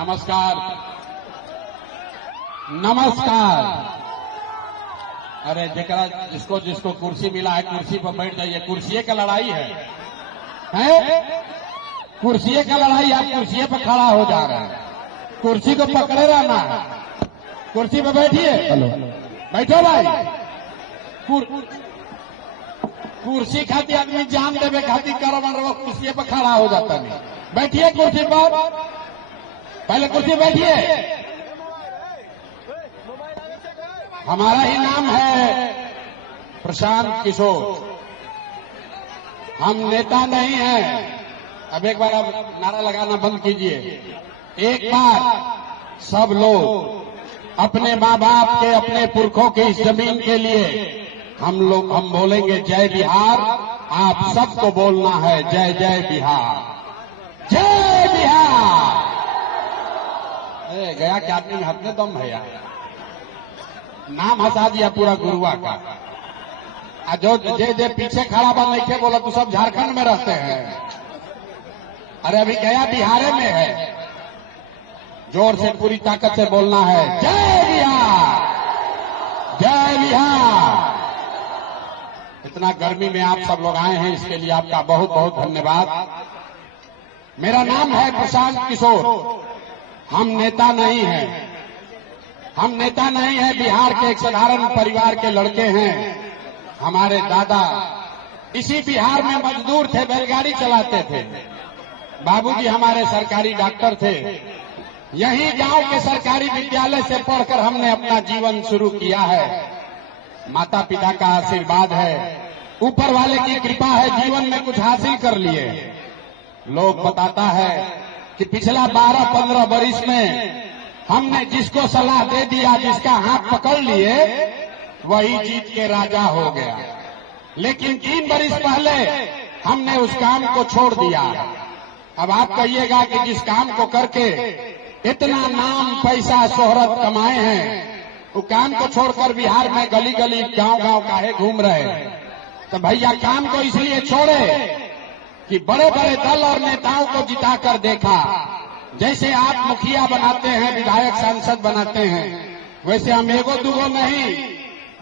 नमस्कार नमस्कार। अरे जरा जिसको जिसको कुर्सी मिला है कुर्सी पर बैठ जाइए। कुर्सी का लड़ाई है? कुर्सी का लड़ाई। आप कुर्सी पर खड़ा हो जा रहे हैं, कुर्सी को पकड़े रहना है। कुर्सी पर बैठिए। बैठो भाई। कुर्सी खाती आदमी जान देवे खाती करवन वो कुर्सी पर खड़ा हो जाता नहीं। बैठिए कुर्सी पर, पहले कुर्सी बैठिए। हमारा ही नाम है प्रशांत किशोर। हम नेता नहीं हैं। अब एक बार आप नारा लगाना बंद कीजिए। एक बार सब लोग अपने माँ बाप के, अपने पुरखों की इस जमीन के लिए हम बोलेंगे जय बिहार। आप सबको बोलना है जय जय बिहार, जय बिहार। गया क्या आदमी हाथ में दम भैया, नाम हंसा दिया पूरा गुरुआ का। जो जे पीछे खड़ा बा नहीं थे बोला तो सब झारखंड में रहते हैं। अरे अभी गया बिहार में है। जोर से पूरी ताकत से बोलना है जय बिहार, जय बिहार। इतना गर्मी में आप सब लोग आए हैं, इसके लिए आपका बहुत बहुत धन्यवाद। मेरा नाम है प्रशांत किशोर। हम नेता नहीं हैं, हम नेता नहीं हैं। बिहार के एक साधारण परिवार के लड़के हैं। हमारे दादा इसी बिहार में मजदूर थे, बैलगाड़ी चलाते थे। बाबूजी हमारे सरकारी डॉक्टर थे। यही गांव के सरकारी विद्यालय से पढ़कर हमने अपना जीवन शुरू किया है। माता पिता का आशीर्वाद है, ऊपर वाले की कृपा है, जीवन में कुछ हासिल कर लिए। लोग बताता है कि पिछला 12-15 वर्ष में हमने जिसको सलाह दे दिया, जिसका हाथ पकड़ लिए, वही जीत के राजा हो गया। लेकिन 3 वर्ष पहले हमने उस काम को छोड़ दिया। अब आप कहिएगा कि जिस काम को करके इतना नाम पैसा शोहरत कमाए हैं, वो काम को छोड़कर बिहार में गली गली गांव गांव काहे घूम रहे हैं? तो भैया काम को इसलिए छोड़े कि बड़े बड़े दल और नेताओं को जिताकर देखा। जैसे आप मुखिया बनाते हैं, विधायक सांसद बनाते हैं, वैसे हम एगो दूगो नहीं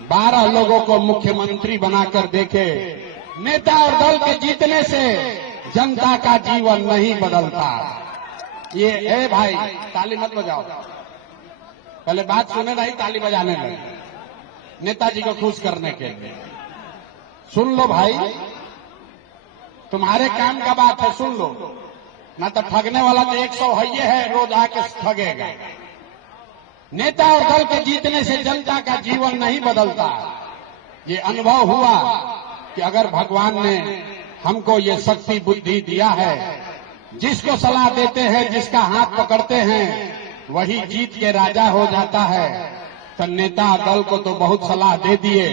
12 लोगों को मुख्यमंत्री बनाकर देखे। नेता और दल के जीतने से जनता का जीवन नहीं बदलता। ये भाई ताली मत बजाओ, पहले बात सुने नहीं ताली बजाने लगे। नेताजी को खुश करने के लिए सुन लो भाई, तुम्हारे काम का बात है, सुन लो। ना तो ठगने वाला तो 100 है, रोज आके ठगेगा। नेता और दल के जीतने से जनता का जीवन नहीं बदलता। ये अनुभव हुआ कि अगर भगवान ने हमको ये शक्ति बुद्धि दिया है, जिसको सलाह देते हैं, जिसका हाथ पकड़ते हैं, वही जीत के राजा हो जाता है। तो नेता दल को तो बहुत सलाह दे दिए,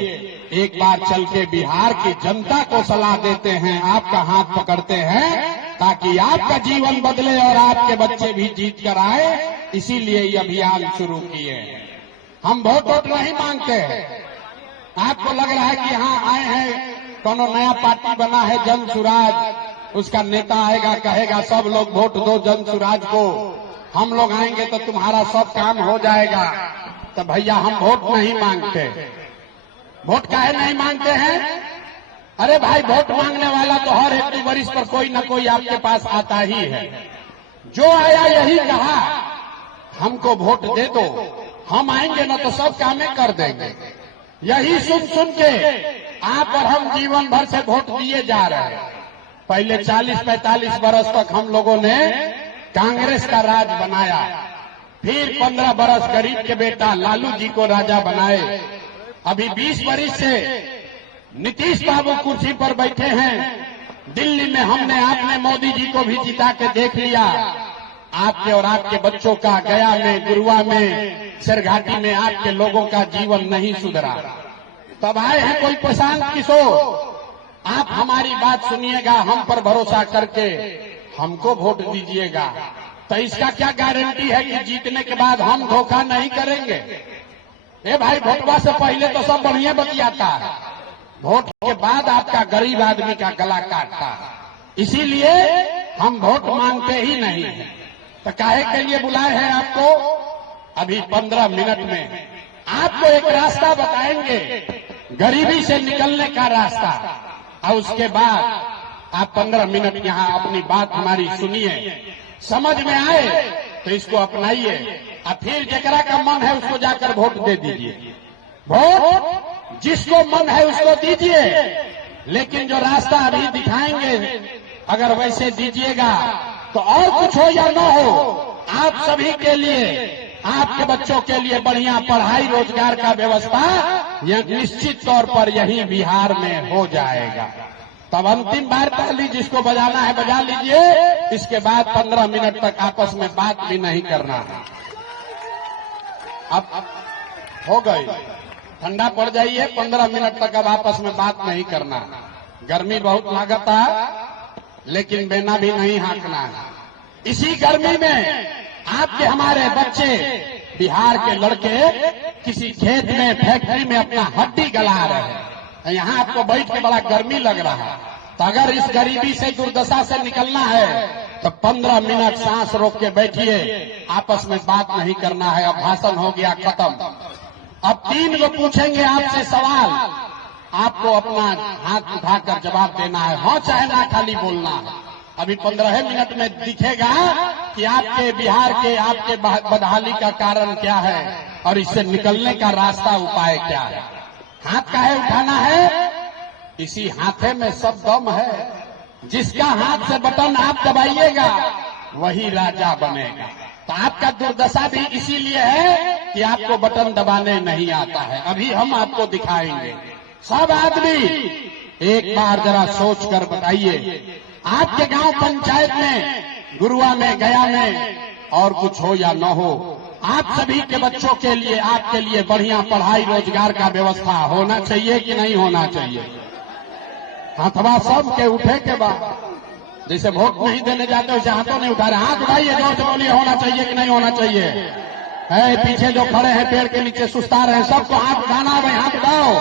एक बार चल के बिहार की जनता को सलाह देते हैं, आपका हाथ पकड़ते हैं, ताकि आपका जीवन बदले और आपके बच्चे भी जीत कर आए। इसीलिए ये अभियान शुरू किए हैं। हम वोट नहीं मांगते हैं। आपको लग रहा है कि यहाँ आए हैं, कोनो नया पार्टी बना है जन सुराज, उसका नेता आएगा कहेगा सब लोग वोट दो जन सुराज को, हम लोग आएंगे तो तुम्हारा सब काम हो जाएगा। तो भैया हम वोट नहीं मांगते। वोट काहे नहीं मांगते हैं? अरे भाई वोट मांगने वाला तो हर एक वर्ष पर कोई न कोई आपके पास आता ही है। जो आया यही कहा हमको वोट दे दो, हम आएंगे ना तो सब कामें कर देंगे। यही सुन सुन के आप और हम जीवन भर से वोट दिए जा रहे हैं। पहले 40-45 वर्ष तक हम लोगों ने कांग्रेस का राज बनाया, फिर 15 वर्ष गरीब के बेटा लालू जी को राजा बनाए। अभी 20 वर्ष से नीतीश बाबू कुर्सी पर बैठे हैं। दिल्ली में हमने आपने मोदी जी को भी जिता के देख लिया। आपके और आपके बच्चों का गया में, गुरुआ में, सिरघाटी में आपके लोगों का जीवन नहीं सुधरा। तब आए हैं कोई प्रशांत किशोर। आप हमारी बात सुनिएगा, हम पर भरोसा करके हमको वोट दीजिएगा। तो इसका क्या गारंटी है कि जीतने के बाद हम धोखा नहीं करेंगे? ए भाई वोटवा से पहले तो सब बढ़िया बतियाता है, वोट के बाद आपका गरीब आदमी का गला काटता है। इसीलिए हम वोट मांगते ही नहीं है। तो काहे के लिए बुलाए हैं आपको? अभी 15 मिनट में आपको एक रास्ता बताएंगे, गरीबी से निकलने का रास्ता, और उसके बाद आप 15 मिनट यहाँ अपनी बात हमारी सुनिए, समझ में आए तो इसको अपनाइए, और फिर जकरा का मन है उसको जाकर वोट दे दीजिए। वोट जिसको मन है उसको दीजिए, लेकिन जो रास्ता अभी दिखाएंगे अगर वैसे दीजिएगा तो और कुछ हो या न हो, आप सभी के लिए, आपके बच्चों के लिए बढ़िया पढ़ाई रोजगार का व्यवस्था यह निश्चित तौर पर यही बिहार में हो जाएगा। तब अंतिम बार ताली जिसको बजाना है बजा लीजिए, इसके बाद 15 मिनट तक आपस में बात भी नहीं करना है। अब हो गई, ठंडा पड़ जाइए, 15 मिनट तक अब आपस में बात नहीं करना। गर्मी बहुत लागत है, लेकिन बेना भी नहीं हाँकना है। इसी गर्मी में आपके हमारे बच्चे, बिहार के लड़के किसी खेत में, फैक्ट्री में अपना हड्डी गला रहे हैं, यहाँ आपको बैठ के बड़ा गर्मी लग रहा है। तो अगर इस गरीबी से, दुर्दशा से निकलना है तो 15 मिनट सांस रोक के बैठिए, आपस में बात नहीं करना है। अब भाषण हो गया खत्म। अब 3 को पूछेंगे आपसे सवाल, आपको अपना हाथ उठाकर जवाब देना है, हाँ चाहे ना, खाली बोलना है। अभी 15 मिनट में दिखेगा कि आपके बिहार के, आपके बदहाली का कारण क्या है और इससे निकलने का रास्ता, उपाय क्या है। हाथ काहे उठाना है? इसी हाथे में सब दम है। जिसका हाथ से बटन आप दबाइएगा वही राजा बनेगा। तो आपका दुर्दशा भी इसीलिए है कि आपको बटन दबाने नहीं आता है। अभी हम आपको दिखाएंगे। सब आदमी एक बार जरा सोच कर बताइए, आपके गांव पंचायत में, गुरुआ में, गया में और कुछ हो या न हो, आप सभी के बच्चों के लिए, आपके लिए बढ़िया पढ़ाई रोजगार का व्यवस्था होना चाहिए कि नहीं होना चाहिए? हाथवा सब के उठे के बाद, जैसे वोट नहीं देने जाते वैसे हाथों नहीं उठा रहे। हाथ उठाइए, जोर से बोलिए, होना चाहिए कि नहीं होना चाहिए? है पीछे जो खड़े हैं पेड़ के नीचे सुस्ता रहे, सबको हाथ उठाना है। भाई हाथ उठाओ,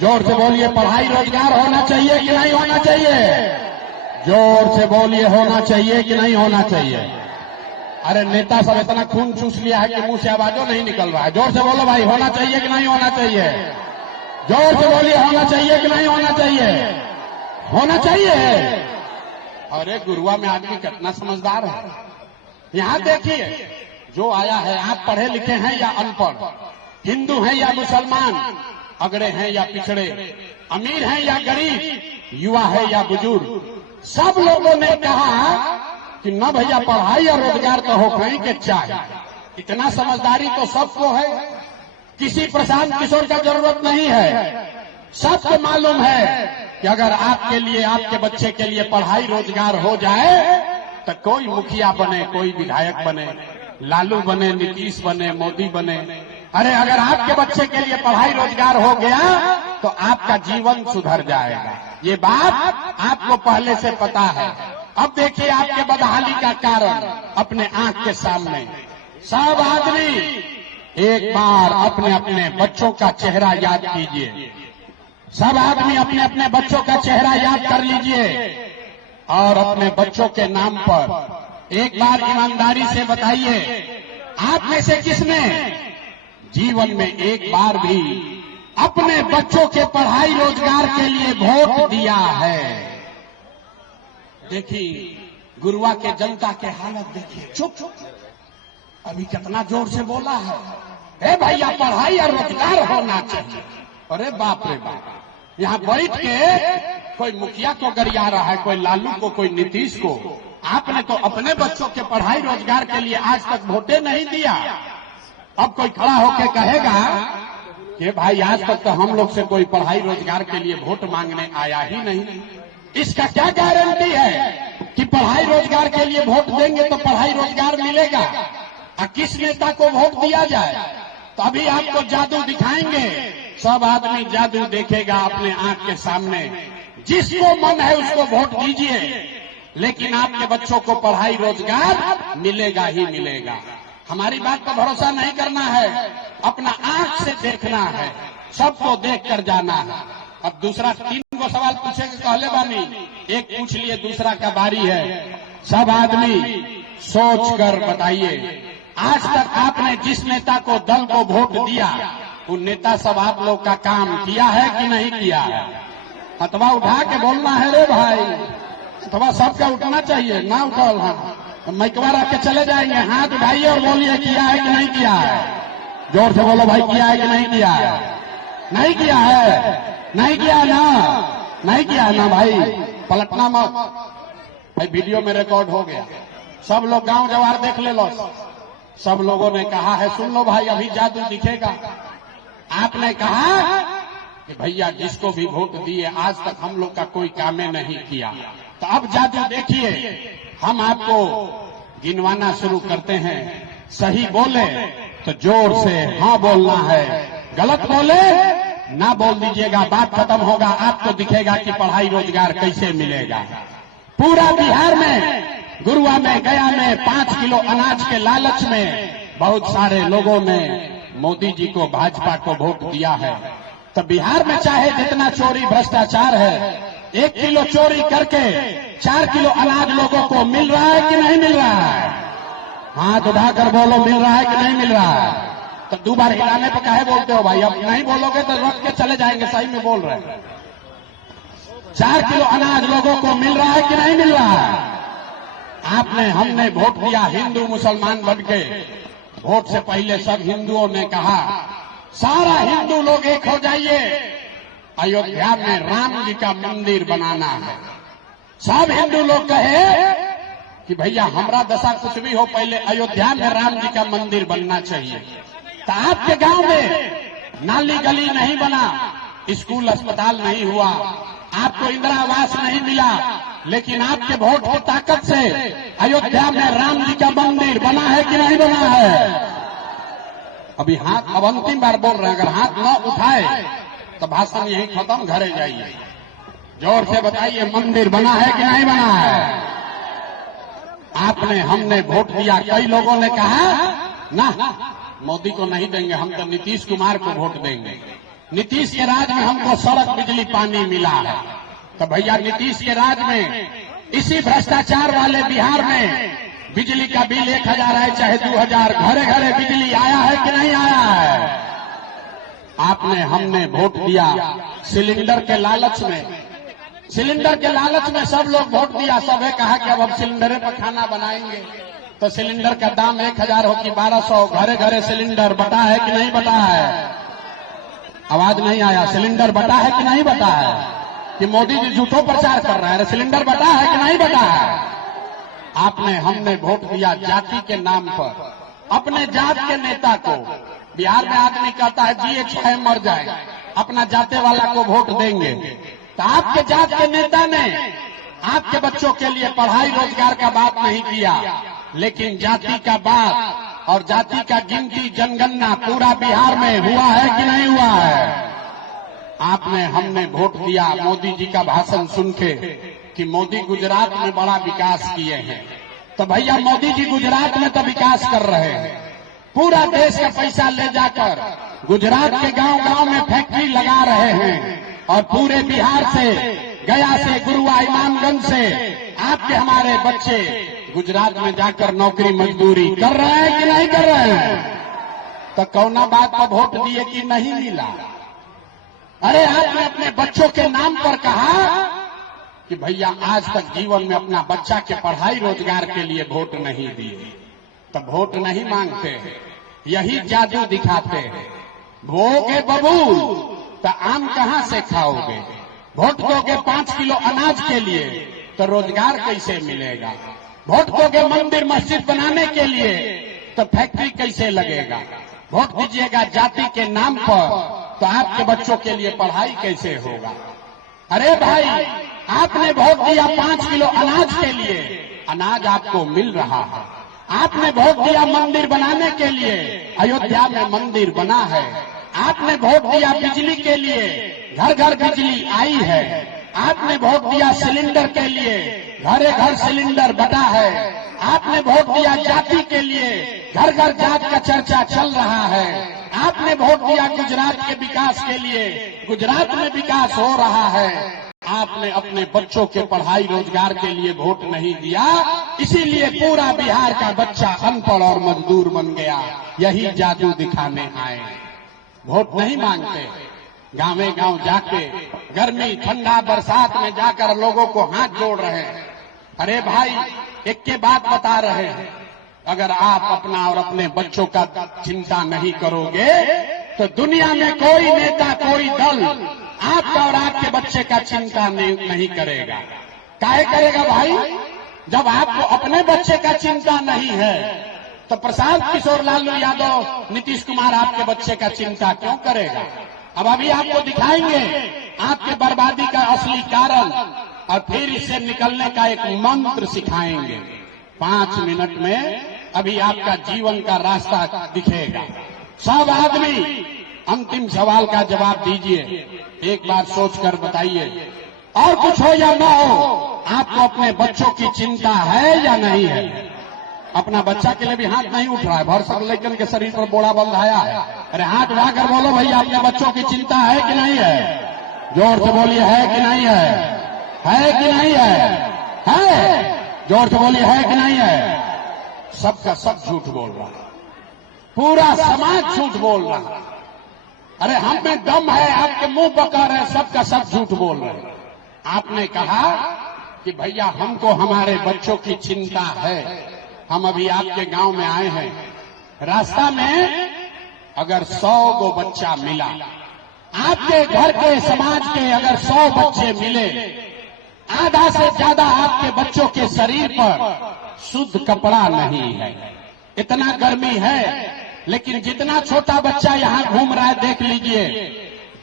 जोर से बोलिए, पढ़ाई रोजगार होना चाहिए कि नहीं होना चाहिए? जोर से बोलिए, होना चाहिए कि नहीं होना चाहिए? अरे नेता सब इतना खून चूस लिया है कि मुंह से आवाजों नहीं निकल रहा है। जोर से बोलो भाई, होना चाहिए कि नहीं होना चाहिए? जोर से बोलिए, होना चाहिए कि नहीं होना चाहिए? होना चाहिए। अरे गुरुआ में आदमी कितना समझदार है। यहाँ देखिए, जो आया है, आप पढ़े लिखे हैं या अनपढ़, हिंदू हैं या मुसलमान, अगड़े हैं या पिछड़े, अमीर हैं या गरीब, युवा है या बुजुर्ग, सब लोगों ने कहा कि न भैया पढ़ाई और रोजगार तो हो कहीं के चाहिए। इतना समझदारी तो सबको है, किसी प्रशांत किशोर का जरूरत नहीं है। सबको मालूम है कि अगर आपके लिए, आपके बच्चे के लिए पढ़ाई रोजगार हो जाए तो कोई मुखिया बने, कोई विधायक बने, लालू बने, नीतीश बने, मोदी बने, अरे अगर आपके बच्चे के लिए पढ़ाई रोजगार हो गया तो आपका जीवन सुधर जाएगा। ये बात आपको पहले से पता है। अब देखिए आपके बदहाली का कारण अपने आंख के सामने। सब आदमी एक बार अपने अपने बच्चों का चेहरा याद कीजिए। सब आदमी अपने अपने बच्चों का चेहरा याद कर लीजिए और अपने बच्चों के नाम पर एक बार ईमानदारी से बताइए, आप में से किसने जीवन में एक बार भी अपने बच्चों के पढ़ाई रोजगार के लिए वोट दिया है? देखिए गुरुआ के जनता के हालत देखिए। चुप चुप, अभी कितना जोर से बोला है, भैया पढ़ाई और रोजगार होना चाहिए। अरे बाप रे बाप, यहाँ बैठ के कोई मुखिया को गरिया रहा है, कोई लालू को, कोई नीतीश को। आपने तो अपने बच्चों के पढ़ाई रोजगार के लिए आज तक वोटे नहीं दिया। अब कोई खड़ा होकर कहेगा कि भाई आज तक तो हम लोग से कोई पढ़ाई रोजगार के लिए वोट मांगने आया ही नहीं। इसका क्या गारंटी है कि पढ़ाई रोजगार के लिए वोट देंगे तो पढ़ाई रोजगार मिलेगा? और किस नेता को वोट दिया जाए? तो अभी आपको जादू दिखाएंगे। सब आदमी जादू देखेगा अपने आंख के सामने। जिसको मन है उसको वोट दीजिए, लेकिन आपके बच्चों को पढ़ाई रोजगार मिलेगा ही मिलेगा। हमारी बात पर भरोसा नहीं करना है, अपना आंख से देखना है, सबको देख कर जाना है। अब दूसरा 3 को सवाल पूछेंगे, कहले बानी एक पूछ लिए, दूसरा का बारी है। सब आदमी सोच कर बताइए, आज तक आपने जिस नेता को दल को वोट दिया, वो नेता सब आप लोग का काम किया है कि नहीं किया है? अथवा उठा के बोलना है रे भाई, अथवा सबका उठना चाहिए, ना उठल हम मैकवा रख के चले जाएंगे। हाथ उठाइए और बोलिए किया है कि नहीं किया है। जोर से बोलो भाई, किया है कि नहीं किया है? नहीं किया है, नहीं किया ना, नहीं किया ना भाई, पलटना मत भाई। वीडियो में रिकॉर्ड हो गया, सब लोग गांव जवार देख ले लो। सब लोगों ने कहा है, सुन लो भाई, अभी जादू दिखेगा। आपने कहा कि भैया जिसको भी वोट दिए आज तक हम लोग का कोई काम नहीं किया, तो अब जादू देखिए। हम आपको गिनवाना शुरू करते हैं। सही बोले तो जोर से हाँ बोलना है, गलत बोले ना बोल दीजिएगा, बात खत्म होगा। आपको दिखेगा कि पढ़ाई रोजगार कैसे मिलेगा। पूरा बिहार में, गुरुआ में, गया में 5 किलो अनाज के लालच में बहुत सारे लोगों ने मोदी जी को, भाजपा को वोट दिया है। तो बिहार में चाहे जितना चोरी भ्रष्टाचार है, 1 किलो चोरी करके 4 किलो अनाज लोगों को मिल रहा है कि नहीं मिल रहा है? हाथ उठाकर बोलो, मिल रहा है कि नहीं मिल रहा है? तो 2 बार हिलाने पर काहे बोलते हो भाई? अब नहीं बोलोगे तो रख के चले जाएंगे। सही में बोल रहे हैं, 4 किलो अनाज लोगों को मिल रहा है कि नहीं मिल रहा है? आपने, हमने वोट दिया हिंदू मुसलमान बन के। वोट से पहले सब हिंदुओं ने कहा सारा हिंदू लोग एक हो जाइए, अयोध्या में राम जी का मंदिर बनाना है। सब हिंदू लोग कहे कि भैया हमारा दशा कुछ भी हो, पहले अयोध्या में राम जी का मंदिर बनना चाहिए। तो आपके गांव में नाली गली नहीं बना, स्कूल अस्पताल नहीं हुआ, आपको इंदिरा आवास नहीं मिला, लेकिन आपके वोट की ताकत से अयोध्या में राम जी का मंदिर बना है कि नहीं बना है? अभी हाथ, अब अंतिम बार बोल रहे हैं, अगर हाथ न उठाए तो भाषण यही खत्म, घरे जाइए। जोर से बताइए, मंदिर बना है कि नहीं बना है? आपने, हमने वोट दिया। कई लोगों ने कहा ना मोदी को नहीं देंगे, हम तो नीतीश कुमार को वोट देंगे। नीतीश के राज में हमको सड़क बिजली पानी मिला है। तो भैया नीतीश के राज में, इसी भ्रष्टाचार वाले बिहार में बिजली का बिल 1000 है चाहे 2000, घरे घरे बिजली आया है कि नहीं आया है? आपने, हमने वोट दिया सिलेंडर के लालच में। सिलेंडर के लालच में सब लोग वोट दिया। सबे कहा कि अब सिलेंडर पर खाना बनाएंगे। तो सिलेंडर का दाम 1000 हो कि 1200, घरे घरे सिलेंडर बटा है कि नहीं बटा है? आवाज नहीं आया। सिलेंडर बटा है कि नहीं बटा है? कि मोदी जी झूठो प्रचार कर रहे हैं? सिलेंडर बटा है कि नहीं बटा है? आपने, हमने वोट दिया जाति के नाम पर, अपने जात के नेता को। बिहार में आदमी कहता है जिए चाहे मर जाए, अपना जाते वाला को वोट देंगे। तो आपके जात के नेता ने आपके बच्चों के लिए पढ़ाई रोजगार का बात नहीं किया, लेकिन जाति का बात और जाति का गिनती, जनगणना पूरा बिहार में हुआ है कि नहीं हुआ है? आपने, हमने वोट दिया मोदी जी का भाषण सुन के कि मोदी गुजरात में बड़ा विकास किए हैं। तो भैया मोदी जी गुजरात में तो विकास कर रहे हैं। पूरा देश का पैसा ले जाकर गुजरात के गांव गांव में फैक्ट्री लगा रहे हैं, और पूरे बिहार से, गया से, गुरुआ, इमामगंज से आपके हमारे बच्चे गुजरात में जाकर नौकरी मजदूरी कर रहे हैं कि नहीं कर रहे हैं? तो कौना बात पर वोट दिए कि नहीं मिला? अरे आपने अपने बच्चों के नाम पर कहा कि भैया आज तक जीवन में अपना बच्चा के पढ़ाई रोजगार के लिए वोट नहीं दिए। तो वोट नहीं मांगते हैं, यही जादू दिखाते हैं। भोगे बबूल तो आम कहां से खाओगे? वोट दोगे 5 किलो अनाज के लिए तो रोजगार कैसे मिलेगा? वोट दोगे मंदिर मस्जिद बनाने के लिए तो फैक्ट्री कैसे लगेगा? वोट दीजिएगा जाति के नाम पर तो आपके बच्चों के लिए पढ़ाई कैसे होगा? अरे भाई, आपने वोट दिया 5 किलो अनाज के लिए, अनाज आपको मिल रहा है। आपने वोट दिया मंदिर बनाने के लिए, अयोध्या में मंदिर बना है। आपने वोट दिया बिजली के लिए, घर घर बिजली आई है। आपने वोट दिया सिलेंडर के लिए, घरे घर सिलेंडर बटा है। आपने वोट दिया जाति के लिए, घर घर जात का चर्चा चल रहा है। आपने वोट दिया गुजरात के विकास के लिए, गुजरात में विकास हो रहा है। आपने अपने बच्चों के पढ़ाई रोजगार के लिए वोट नहीं दिया, इसीलिए पूरा बिहार का बच्चा अनपढ़ और मजदूर बन गया। यही जादू दिखाने आए। वोट नहीं मांगते, गांवे गांव जाके गर्मी ठंडा बरसात में जाकर लोगों को हाथ जोड़ रहे हैं। अरे भाई, एक के बात बता रहे हैं, अगर आप अपना और अपने बच्चों का चिंता नहीं करोगे तो दुनिया में कोई नेता, कोई दल आपका और आपके बच्चे का चिंता नहीं करेगा। काहे करेगा भाई? जब आपको अपने बच्चे का चिंता नहीं है तो प्रशांत किशोर लालू यादव, नीतीश कुमार आपके बच्चे का चिंता क्यों करेगा? अब अभी आपको दिखाएंगे आपके बर्बादी का असली कारण और फिर इससे निकलने का एक मंत्र सिखाएंगे। 5 मिनट में अभी आपका जीवन का रास्ता दिखेगा। सब आदमी अंतिम सवाल का जवाब दीजिए, एक बार सोचकर बताइए। और कुछ हो या ना हो, आपको अपने बच्चों की चिंता है या नहीं है? अपना बच्चा के लिए भी हाथ नहीं उठ रहा है, भर सब लेकिन के शरीर पर बोड़ा बंधाया है। अरे हाथ उठाकर बोलो भैया, अपने बच्चों की चिंता है कि नहीं है? जोर से बोलिए, है कि नहीं है? है कि नहीं है? है? जोर से बोलिए, है कि नहीं है? सबका सब झूठ बोल रहा है, पूरा समाज झूठ बोल रहा है। अरे हम में दम है, आपके मुंह पकड़ है, सबका सब झूठ बोल रहे हैं। आपने कहा कि भैया हमको हमारे बच्चों की चिंता है। हम अभी आपके गांव में आए हैं, रास्ता में अगर 100 गो बच्चा मिला, आपके घर के समाज के अगर 100 बच्चे मिले, आधा से ज्यादा आपके बच्चों के शरीर पर शुद्ध कपड़ा नहीं है। इतना गर्मी है, लेकिन जितना छोटा बच्चा यहाँ घूम रहा है देख लीजिए,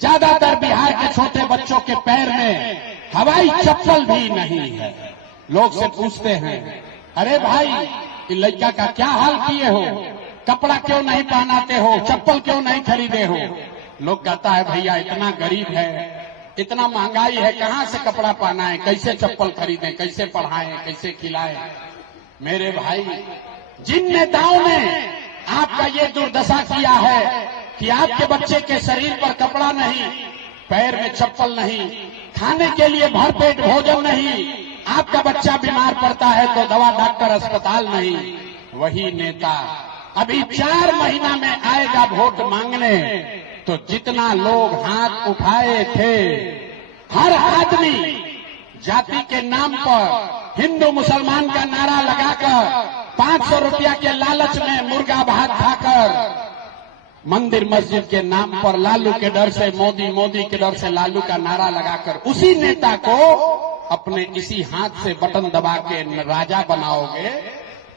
ज्यादातर बिहार के छोटे बच्चों के पैर में हवाई चप्पल भी नहीं है। लोग से पूछते हैं, अरे भाई इन लड़का का क्या हाल किए हो, कपड़ा क्यों नहीं पहनाते हो, चप्पल क्यों नहीं खरीदे हो? लोग कहता है भैया इतना गरीब है, इतना महंगाई है, कहाँ से कपड़ा पहनाएं, कैसे चप्पल खरीदें, कैसे पढ़ाएं, कैसे खिलाएं? मेरे भाई, जिन नेताओं ने आपका ये दुर्दशा किया है कि आपके बच्चे के शरीर पर कपड़ा नहीं, पैर में चप्पल नहीं, खाने के लिए भरपेट भोजन नहीं, आपका बच्चा बीमार पड़ता है तो दवा डॉक्टर अस्पताल नहीं, वही नेता अभी 4 महीना में आएगा वोट मांगने तो जितना लोग हाथ उठाए थे, हर आदमी जाति के नाम पर हिंदू मुसलमान का नारा लगाकर 500 रुपया के लालच में मुर्गा भात खाकर, मंदिर मस्जिद के नाम पर लालू के डर से मोदी, मोदी के डर से लालू का नारा लगाकर उसी नेता को अपने इसी हाथ से बटन दबा के राजा बनाओगे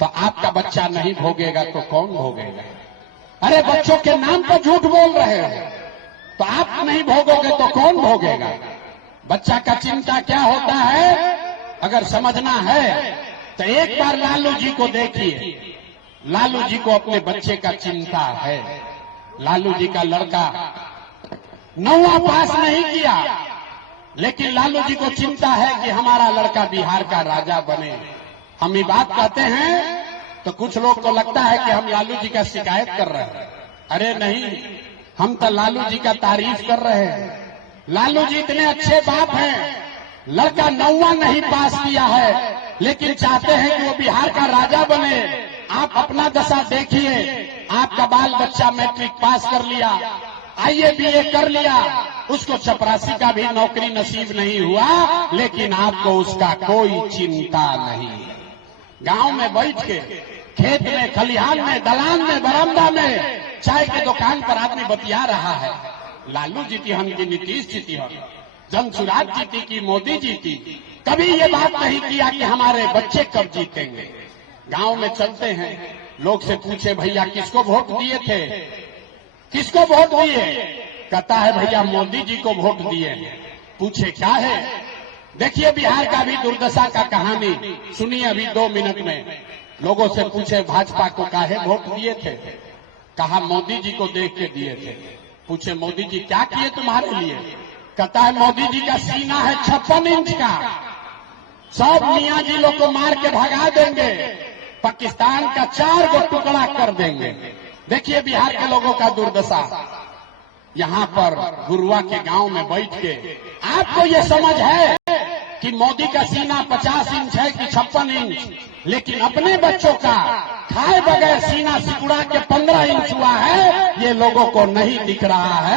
तो आपका बच्चा नहीं भोगेगा तो कौन भोगेगा? अरे बच्चों के नाम पर झूठ बोल रहे हो तो आप नहीं भोगोगे तो कौन भोगेगा? बच्चा का चिंता क्या होता है अगर समझना है तो एक बार लालू जी को देखिए। लालू जी को अपने बच्चे का चिंता है। लालू जी का लड़का 9वां पास नहीं किया, लेकिन लालू जी को चिंता है कि हमारा लड़का बिहार का राजा बने। हम ये बात कहते हैं तो कुछ लोग को लगता है कि हम लालू जी का शिकायत कर रहे हैं। अरे नहीं, हम तो लालू जी का तारीफ कर रहे हैं। लालू जी इतने अच्छे बाप हैं, लड़का 9वां नहीं पास किया है लेकिन चाहते हैं कि वो बिहार का राजा बने। आप अपना दशा देखिए, आपका बाल बच्चा मैट्रिक पास कर लिया, आईए बीए कर लिया, उसको चपरासी का भी नौकरी नसीब नहीं हुआ, लेकिन आपको उसका कोई चिंता नहीं है। गांव में बैठ के, खेत में, खलिहान में, दलान में, बरामदा में, चाय के दुकान पर आदमी बतिया रहा है, लालू जीती हम की, नीतीश जीती हम, जनसुराज जीती की, मोदी जीती। कभी ये बात नहीं किया कि हमारे बच्चे कब जीतेंगे। गांव में चलते हैं, लोग से पूछे भैया किसको वोट दिए थे, किसको वोट दिए? कहता है भैया मोदी जी को वोट दिए। पूछे क्या है? देखिए बिहार का भी दुर्दशा का कहानी सुनिए अभी 2 मिनट में। लोगों से पूछे भाजपा को काहे वोट दिए थे? कहा मोदी जी को देख के दिए थे। पूछे मोदी जी क्या किए तुम्हारे लिए? कहता है मोदी जी का सीना है 56 इंच का, सब मियां जी लोग को मार के भगा देंगे, पाकिस्तान का 4 गो टुकड़ा कर देंगे। देखिए बिहार के लोगों का दुर्दशा। यहाँ पर गुरुआ के गांव में बैठ के आपको ये समझ है कि मोदी का सीना 50 इंच है कि 56 इंच, लेकिन अपने बच्चों का खाए बगैर सीना सिकुड़ा के 15 इंच हुआ है, ये लोगों को नहीं दिख रहा है।